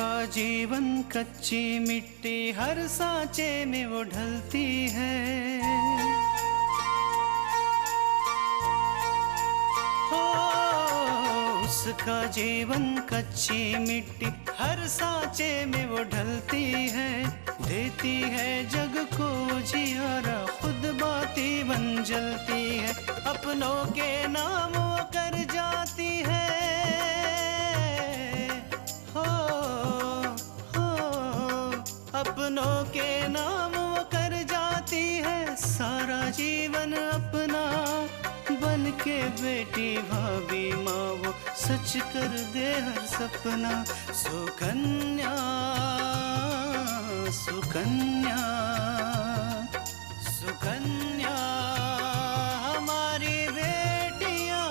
उसका जीवन कच्ची मिट्टी हर सांचे में वो ढलती है। हो उसका जीवन कच्ची मिट्टी हर सांचे में वो ढलती है। देती है जग को जियारा, खुद बाती बन जलती है। अपनों के नाम वो कर जाती है। हो अपनों के नाम वो कर जाती है। सारा जीवन अपना बन के बेटी भाभी माँ वो सच कर दे हर सपना। सुकन्या सुकन्या सुकन्या हमारी बेटियां।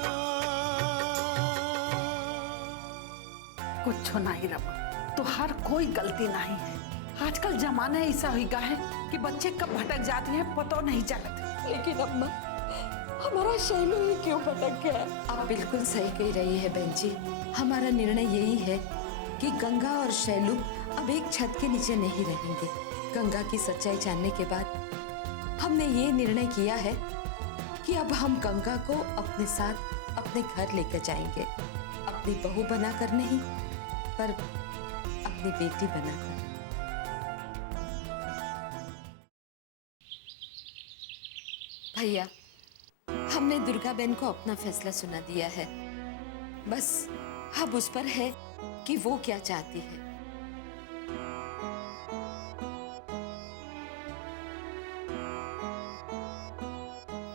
कुछ नहीं रमा, तुहार कोई गलती नहीं है। आजकल जमाना ऐसा हो गया है कि बच्चे कब भटक जाते हैं पता नहीं चलता। लेकिन अम्मा, हमारा शैलू ही क्यों भटक गया? आप बिल्कुल सही कह रही है बहन जी। हमारा निर्णय यही है कि गंगा और शैलू अब एक छत के नीचे नहीं रहेंगे। गंगा की सच्चाई जानने के बाद हमने ये निर्णय किया है कि अब हम गंगा को अपने साथ अपने घर लेकर जाएंगे। अपनी बहू बनाकर नहीं, पर अपनी बेटी बनाकर। भैया, हमने दुर्गा बहन को अपना फैसला सुना दिया है। बस अब उस पर है कि वो क्या चाहती है।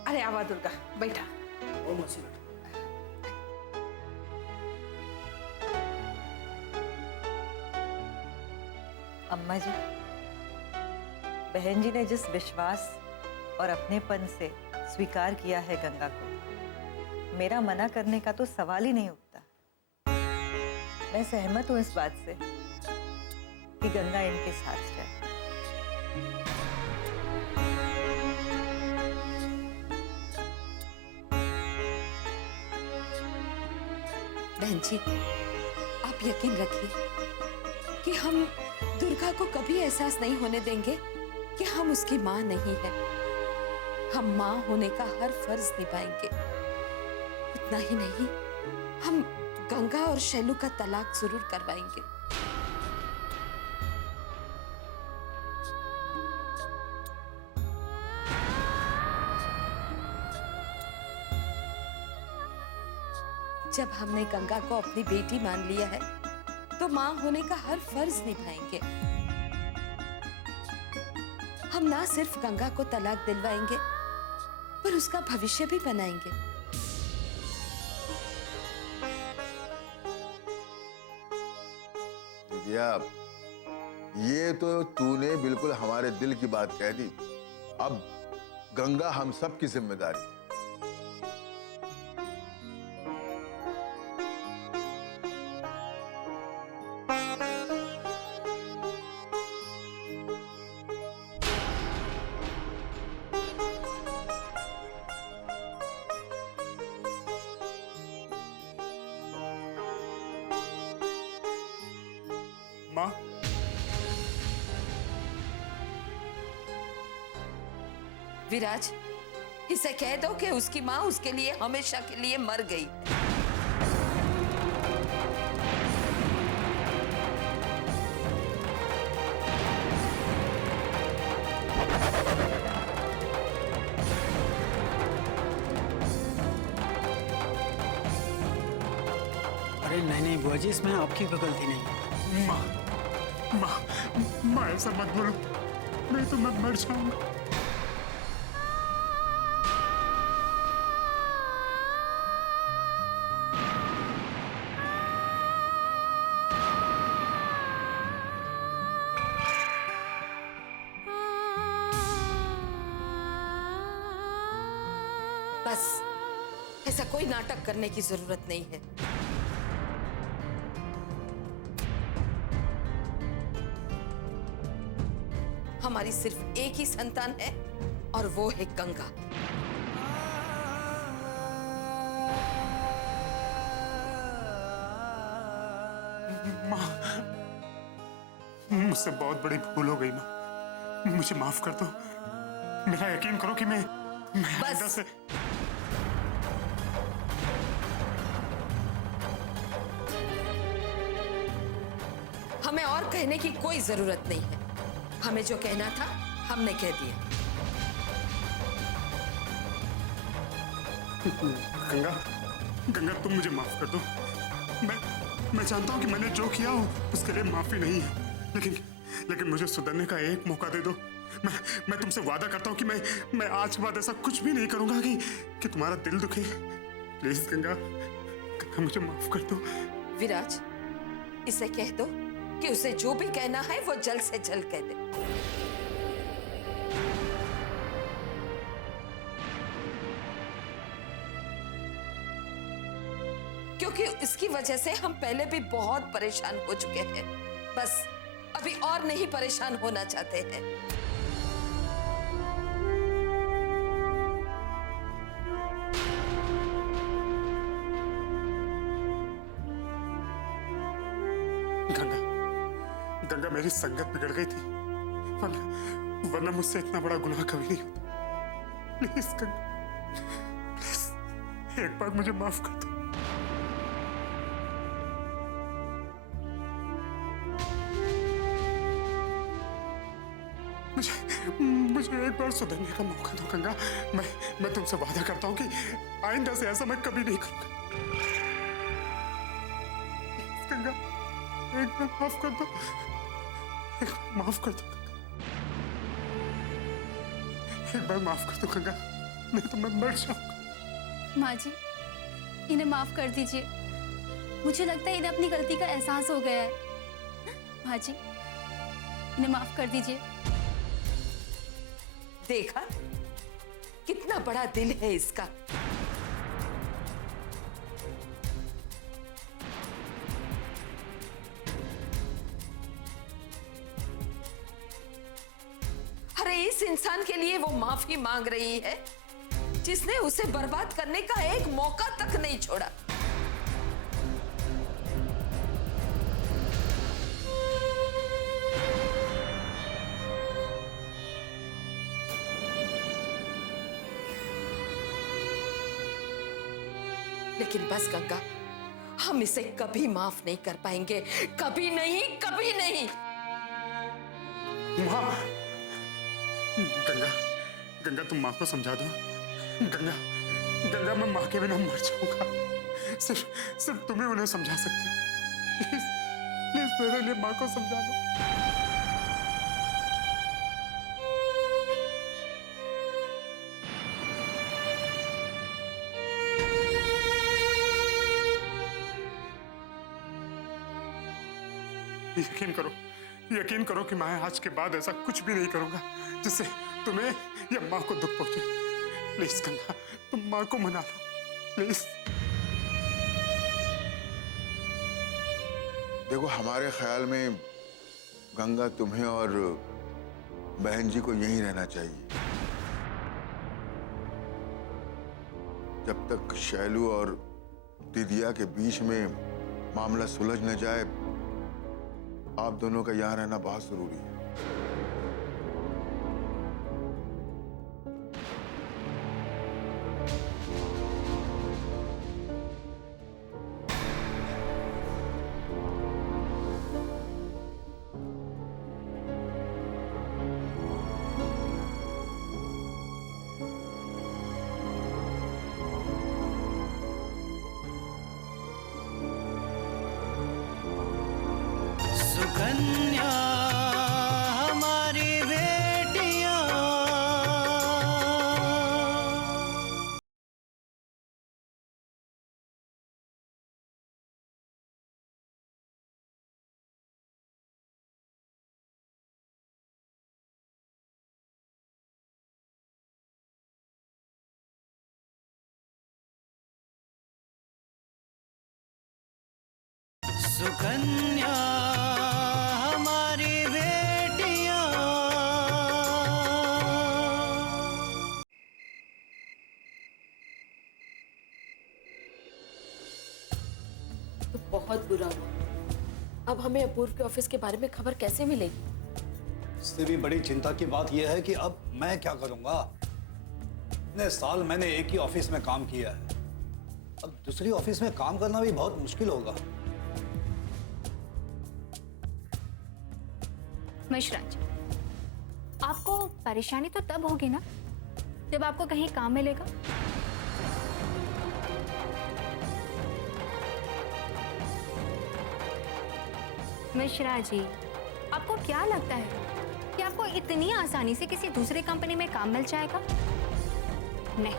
अरे आवा दुर्गा, बैठा। ओ मौसी अम्मा जी, बहन जी ने जिस विश्वास और अपनेपन से स्वीकार किया है गंगा को, मेरा मना करने का तो सवाल ही नहीं उठता। मैं सहमत हूं इस बात से कि गंगा इनके साथ जाए। बहन जी, आप यकीन रखिए कि हम दुर्गा को कभी एहसास नहीं होने देंगे कि हम उसकी माँ नहीं है। हम माँ होने का हर फर्ज निभाएंगे। इतना ही नहीं, हम गंगा और शैलू का तलाक जरूर करवाएंगे। जब हमने गंगा को अपनी बेटी मान लिया है, तो माँ होने का हर फर्ज निभाएंगे। हम ना सिर्फ गंगा को तलाक दिलवाएंगे, पर उसका भविष्य भी बनाएंगे। दीदिया, ये तो तूने बिल्कुल हमारे दिल की बात कह दी। अब गंगा हम सब की जिम्मेदारी है। माँ, विराज, इसे कह दो कि उसकी माँ उसके लिए हमेशा के लिए मर गई। अरे नहीं बुआ जी, इसमें आपकी कोई गलती नहीं। माँ, माँ ऐसा मत बोलो, नहीं तो मैं मर जाऊंगा। बस, ऐसा कोई नाटक करने की जरूरत नहीं है। हमारी सिर्फ एक ही संतान है और वो है गंगा। मुझसे बहुत बड़ी भूल हो गई माँ, मुझे माफ कर दो। मेरा यकीन करो कि मैं आइंदा से। हमें और कहने की कोई जरूरत नहीं है। हमें जो कहना था हमने कह दिया। गंगा, गंगा तुम मुझे माफ कर दो। मैं जानता हूँ कि मैंने जो किया हो उसके लिए माफी नहीं है, लेकिन मुझे सुधरने का एक मौका दे दो। मैं तुमसे वादा करता हूँ कि मैं आज के बाद ऐसा कुछ भी नहीं करूंगा कि तुम्हारा दिल दुखे। प्लीज गंगा, गंगा मुझे माफ कर दो। विराज, इसे कह दो कि उसे जो भी कहना है वो जल्द से जल्द कह दे। क्योंकि इसकी वजह से हम पहले भी बहुत परेशान हो चुके हैं। बस अभी और नहीं परेशान होना चाहते हैं। गंगा, गंगा मेरी संगत बिगड़ गई थी, वरना मुझसे इतना बड़ा गुनाह कभी नहीं होता। प्लीज गंगा, प्लीज एक बार मुझे माफ कर दो। मुझे एक बार सुधरने का मौका दो गंगा। मैं तुमसे वादा करता हूँ कि आइंदा से ऐसा मैं कभी नहीं करूंगा। गंगा, एक बार माफ कर दो, एक बार माफ कर दो, एक बार माफ कर दो गंगा, नहीं तो मैं मर जाऊंगा। माँ जी, इन्हें माफ कर दीजिए। मुझे लगता है इन्हें अपनी गलती का एहसास हो गया है। माँ जी, इन्हें माफ कर दीजिए। देखा कितना बड़ा दिल है इसका। अरे इस इंसान के लिए वो माफी मांग रही है जिसने उसे बर्बाद करने का एक मौका तक नहीं छोड़ा। लेकिन बस गंगा, हम इसे कभी माफ नहीं कर पाएंगे। कभी नहीं, कभी नहीं। माँ, गंगा, गंगा तुम माँ को समझा दो। गंगा, गंगा मैं माँ के बिना मर जाऊंगा। सिर्फ तुम्हें उन्हें समझा सकती हो। प्लीज, प्लीज मेरे लिए माँ को समझा दो। यकीन करो कि मैं आज के बाद ऐसा कुछ भी नहीं करूंगा जिससे तुम्हें या माँ को दुख पहुंचे। प्लीज गंगा, तुम माँ को मना लो प्लीज। देखो, हमारे ख्याल में गंगा तुम्हें और बहन जी को यहीं रहना चाहिए जब तक शैलू और दिदिया के बीच में मामला सुलझ न जाए। आप दोनों का यहाँ रहना बहुत जरूरी है। सुकन्या हमारी बेटियां, सुकन्या हमारी बेटियां। तो बहुत बुरा हुआ अब हमें अपूर्व के ऑफिस के बारे में खबर कैसे मिलेगी? इससे भी बड़ी चिंता की बात यह है कि अब मैं क्या करूंगा। इतने साल मैंने एक ही ऑफिस में काम किया है, अब दूसरी ऑफिस में काम करना भी बहुत मुश्किल होगा। मिश्रा जी, आपको परेशानी तो तब होगी ना जब आपको कहीं काम मिलेगा। मिश्रा जी, आपको क्या लगता है कि आपको इतनी आसानी से किसी दूसरी कंपनी में काम मिल जाएगा? नहीं,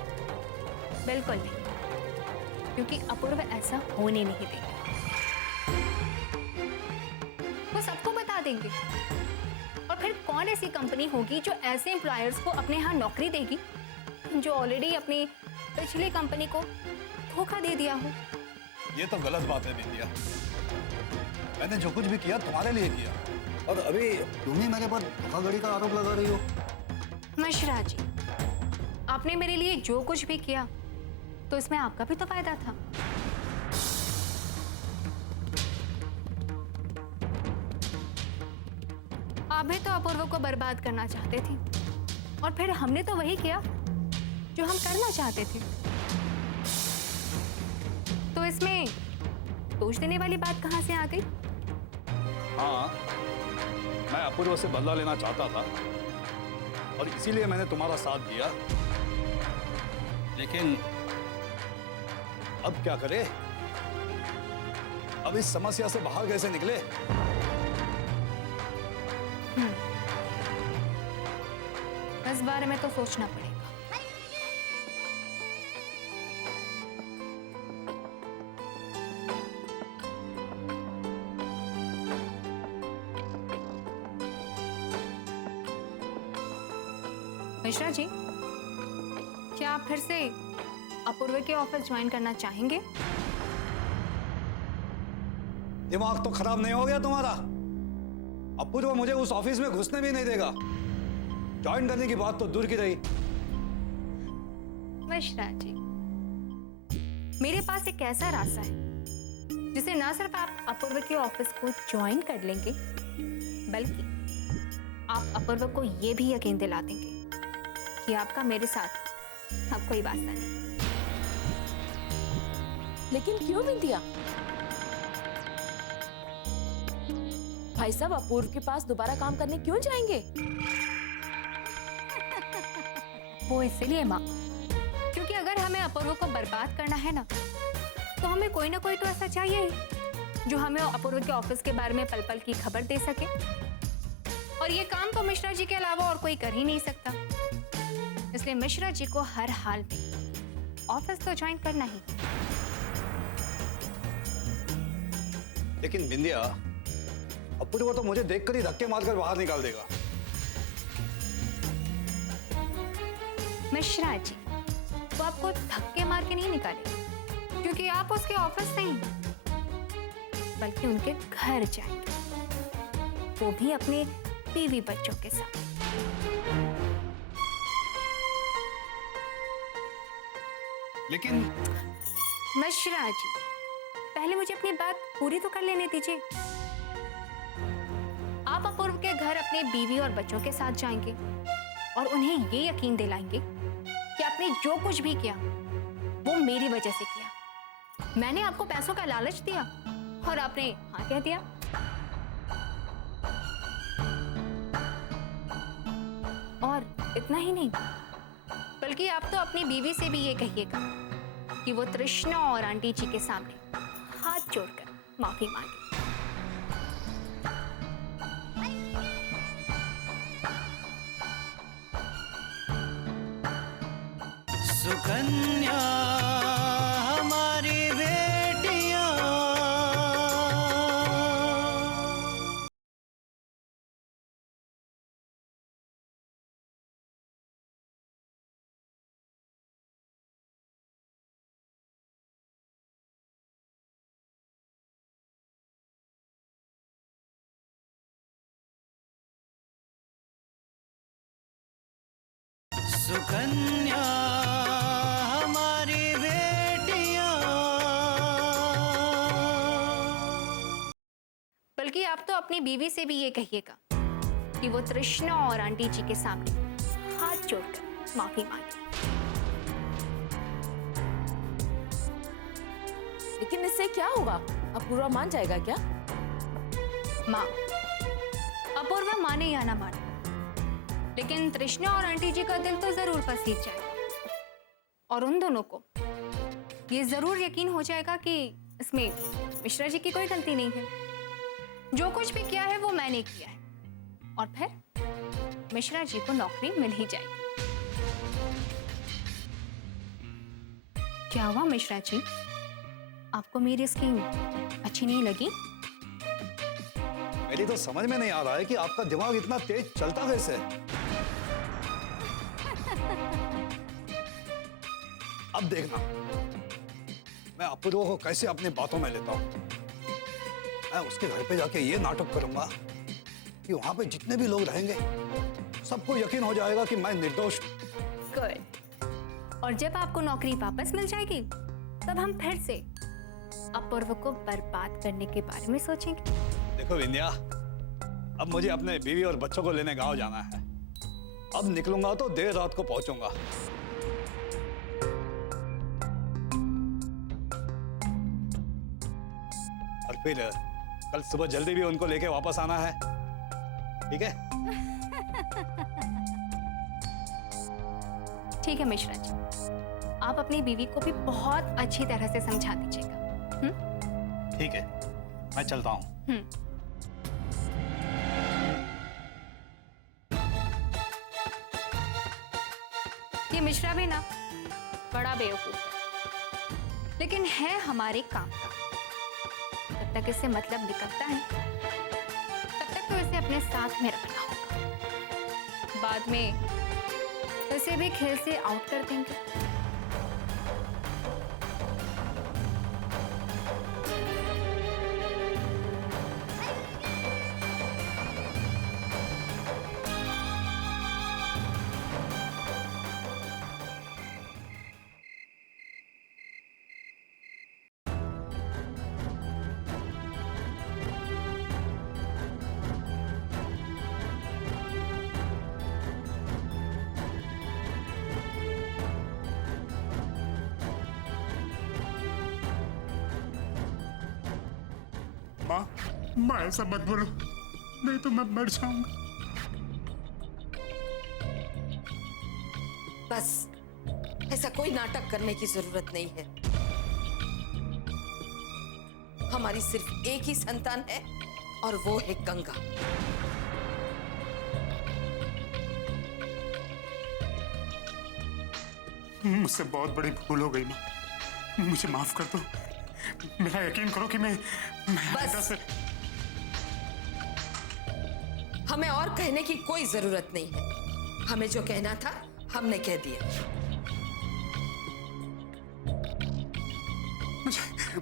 बिल्कुल नहीं, क्योंकि अपूर्व ऐसा होने नहीं देंगे। वो सबको बता देंगे। और फिर कौन ऐसी कंपनी होगी जो ऐसे एम्प्लॉयर्स को अपने यहाँ नौकरी देगी जो ऑलरेडी अपनी पिछली कंपनी को धोखा दे दिया हो? ये तो गलत बात है बिंदिया। मैंने जो कुछ भी किया तुम्हारे लिए किया, और अभी तुम ही मेरे पर धोखाधड़ी का आरोप लगा रही हो। मिश्रा जी, आपने मेरे लिए जो कुछ भी किया तो इसमें आपका भी तो फायदा था। आप भी तो अपूर्व को बर्बाद करना चाहते थे, और फिर हमने तो वही किया जो हम करना चाहते थे। तो इसमें दोष देने वाली बात कहां से आ गई? हाँ, मैं अपूर्व से बदला लेना चाहता था और इसीलिए मैंने तुम्हारा साथ दिया, लेकिन अब क्या करें? अब इस समस्या से बाहर कैसे निकले? इस बारे में तो सोचना पड़ेगा। मिश्रा जी, क्या आप फिर से अपूर्व के ऑफिस ज्वाइन करना चाहेंगे? दिमाग तो खराब नहीं हो गया तुम्हारा? अपूर्व मुझे उस ऑफिस में घुसने भी नहीं देगा। ज्वाइन करने की बात तो दूर की रही। मिश्रा जी, मेरे पास एक ऐसा रास्ता है जिसे ना सिर्फ आप अपूर्व के ऑफिस को ज्वाइन कर लेंगे, बल्कि आप अपूर्व को ये भी यकीन दिला देंगे कि आपका मेरे साथ अब कोई वास्ता नहीं। लेकिन क्यों बिंदिया? भाई साहब अपूर्व के पास दोबारा काम करने क्यों जाएंगे? वो इसलिए माँ, क्योंकि अगर हमें अपूर्व को बर्बाद करना है ना, तो हमें कोई ना कोई तो ऐसा चाहिए ही जो हमें अपूर्व के ऑफिस के बारे में पल पल की खबर दे सके। और ये काम तो मिश्रा जी के अलावा और कोई कर ही नहीं सकता। इसलिए मिश्रा जी को हर हाल में ऑफिस तो ज्वाइन करना ही। लेकिन बिंदिया, अपूर्व तो मुझे देखकर ही धक्के मारकर बाहर निकाल देगा। मिश्रा जी, वो आपको धक्के मार के नहीं निकालेगा, क्योंकि आप उसके ऑफिस नहीं बल्कि उनके घर जाएंगे, वो भी अपने बीवी बच्चों के साथ। लेकिन मिश्रा जी, पहले मुझे अपनी बात पूरी तो कर लेने दीजिए। आप अपूर्व के घर अपने बीवी और बच्चों के साथ जाएंगे और उन्हें ये यकीन दिलाएंगे कि आपने जो कुछ भी किया वो मेरी वजह से किया। मैंने आपको पैसों का लालच दिया और आपने हाँ कह दिया। और इतना ही नहीं, बल्कि आप तो अपनी बीवी से भी ये कहिएगा कि वो तृष्णा और आंटी जी के सामने हाथ जोड़कर माफी मांगे। सुकन्या हमारी बेटियां, सुकन्या हमारी बेटियां। आप तो अपनी बीवी से भी ये कहिएगा कि वो तृष्णा और आंटी जी के सामने हाथ जोड़कर माफी मांगे। लेकिन इससे क्या होगा? अपूर्वा मान जाएगा क्या? माँ, अपूर्वा माने या ना माने, लेकिन तृष्णा और आंटी जी का दिल तो जरूर पसीज जाएगा और उन दोनों को ये जरूर यकीन हो जाएगा कि इसमें मिश्रा जी की कोई गलती नहीं है। जो कुछ भी किया है वो मैंने किया है और फिर मिश्रा जी को नौकरी मिल ही जाएगी। क्या हुआ मिश्रा जी, आपको मेरी स्कीम अच्छी नहीं लगी? मेरी तो समझ में नहीं आ रहा है कि आपका दिमाग इतना तेज चलता कैसे है। अब देखना मैं अपूर्वा को कैसे अपनी बातों में लेता हूं। मैं उसके घर पे जाके ये नाटक करूंगा कि वहां पे जितने भी लोग रहेंगे सबको यकीन हो जाएगा कि मैं निर्दोष हूं। गुड। और जब आपको नौकरी वापस मिल जाएगी तब हम फिर से अपूर्व को बर्बाद करने के बारे में सोचेंगे। देखो विंध्या, अब मुझे अपने बीवी और बच्चों को लेने गांव जाना है। अब निकलूंगा तो देर रात को पहुंचूंगा। और फिर कल सुबह जल्दी भी उनको लेके वापस आना है, ठीक है? ठीक है मिश्रा जी, आप अपनी बीवी को भी बहुत अच्छी तरह से समझा दीजिएगा। ठीक है, मैं चलता हूं। ये मिश्रा भी ना बड़ा बेवकूफ है, लेकिन है हमारे काम का। जब तक इससे मतलब निकलता है तब तक तो इसे अपने साथ में रखना होगा। बाद में इसे भी खेल से आउट कर देंगे। माँ ऐसा मत बोलो, नहीं तो मैं मर जाऊंगा। बस ऐसा कोई नाटक करने की जरूरत नहीं है। हमारी सिर्फ एक ही संतान है और वो है गंगा। मुझसे बहुत बड़ी भूल हो गई माँ, मुझे माफ कर दो। मेरा यकीन करो कि मैं बस हमें और कहने की कोई जरूरत नहीं है। हमें जो कहना था हमने कह दिया।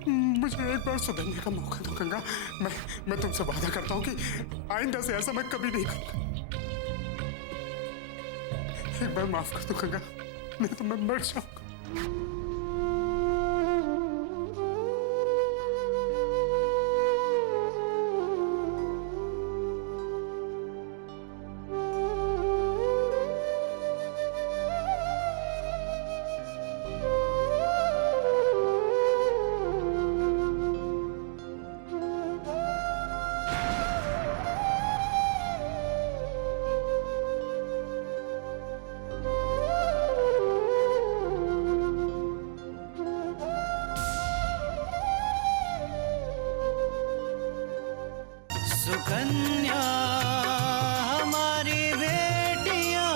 मुझे एक बार सुधरने का मौका दो गंगा। मैं तुमसे वादा करता हूँ कि आइंदा से ऐसा मैं कभी नहीं करूंगा। एक बार माफ कर दो गंगा, नहीं तो मैं मर जाऊंगा। सुकन्या हमारी बेटियां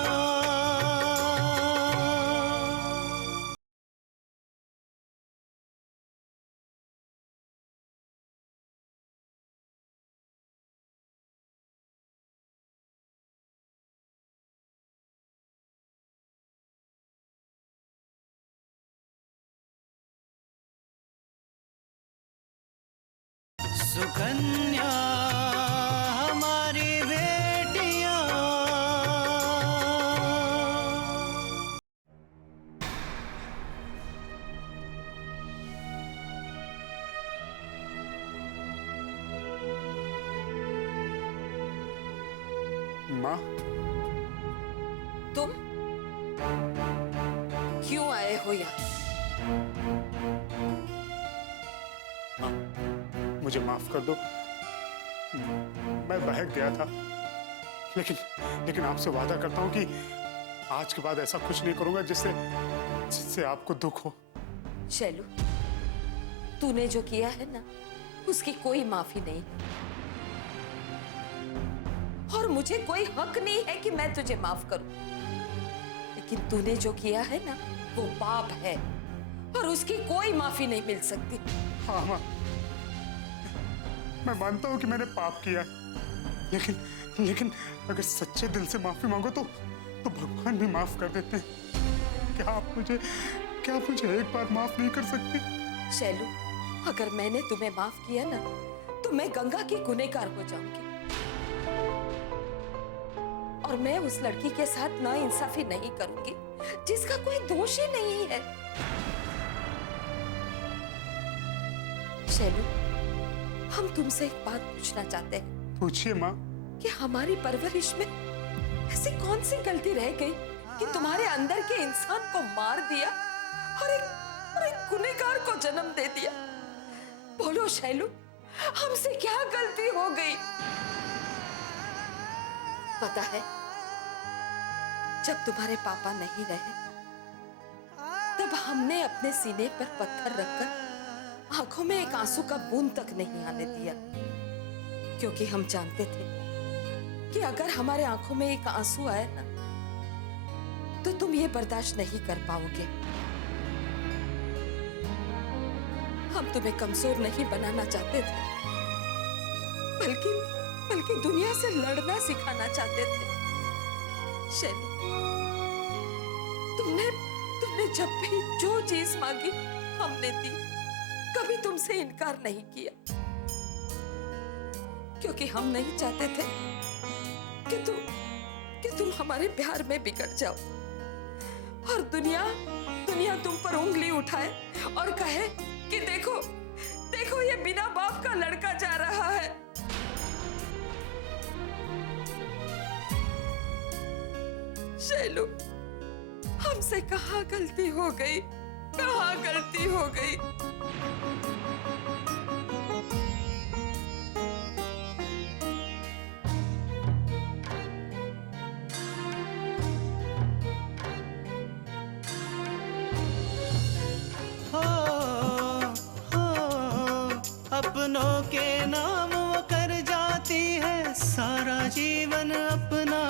सुकन्या हमारी बेटियां माँ। तुम क्यों आए हो यहाँ? माँ, मुझे माफ कर दो। मैं बहक गया था, लेकिन आपसे वादा करता हूँ कि आज के बाद ऐसा कुछ नहीं करूंगा जिससे आपको दुख हो। शैलू, तूने जो किया है ना, उसकी कोई माफी नहीं, और मुझे कोई हक नहीं है कि मैं तुझे माफ करूं। लेकिन तूने जो किया है ना, वो पाप है और उसकी कोई माफी नहीं मिल सकती। हाँ माँ, मैं मानता हूँ कि मैंने पाप किया है, लेकिन अगर सच्चे दिल से माफी मांगो तो भगवान भी माफ कर देते हैं। क्या आप मुझे एक बार माफ नहीं कर सकते? शैलू, अगर मैंने तुम्हें माफ किया ना, तो मैं गंगा की गुनहगार हो जाऊंगी, और मैं उस लड़की के साथ नाइंसाफी नहीं करूंगी जिसका कोई दोष ही नहीं है। शैलू, हम तुमसे एक बात पूछना चाहते हैं। पूछिए माँ। कि हमारी परवरिश में ऐसी कौन सी गलती रह गई कि तुम्हारे अंदर के इंसान को मार दिया और एक गुनहगार को जन्म दे दिया? बोलो शैलू, हमसे क्या गलती हो गई? पता है, जब तुम्हारे पापा नहीं रहे, तब हमने अपने सीने पर पत्थर रखकर आंखों में एक आंसू का बूंद तक नहीं आने दिया, क्योंकि हम जानते थे कि अगर हमारे आंखों में एक आंसू आए ना, तो तुम ये बर्दाश्त नहीं कर पाओगे। हम तुम्हें कमजोर नहीं बनाना चाहते थे, बल्कि दुनिया से लड़ना सिखाना चाहते थे। शैलू, तुमने जब भी जो चीज मांगी हमने दी, कभी तुमसे इनकार नहीं किया, क्योंकि हम नहीं चाहते थे कि तुम हमारे प्यार में बिगड़ जाओ और दुनिया तुम पर उंगली उठाए और कहे कि देखो ये बिना बाप का लड़का जा रहा है। शैलू, हमसे कहाँ गलती हो गई? कहाँ गलती हो गई? अपनों के नाम वो कर जाती है सारा जीवन अपना,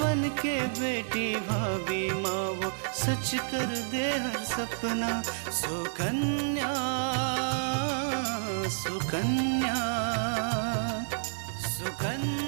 बन के बेटी भाभी माँ वो सच कर दे हर सपना। सुकन्या सुकन्या सुकन्या